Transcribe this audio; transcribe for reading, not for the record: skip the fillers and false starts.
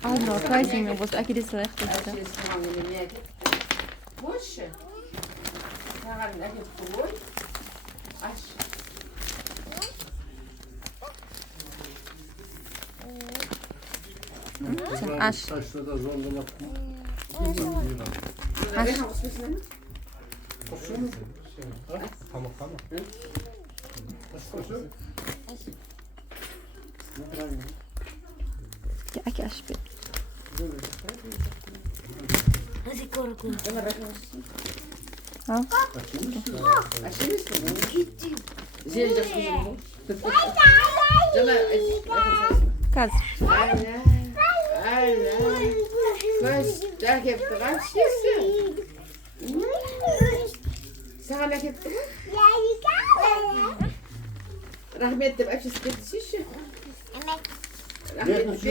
Allora, poi sì, mi posso anche di slecht. Aş. Taşla zorlamak. Aş. Tamam. Ja, ik aş bir. Hadi korkun. Ha? Kaz. Daar heb je randjes. Sarah, daar heb je. Rahmet de even spitsen. Emek. Rahmet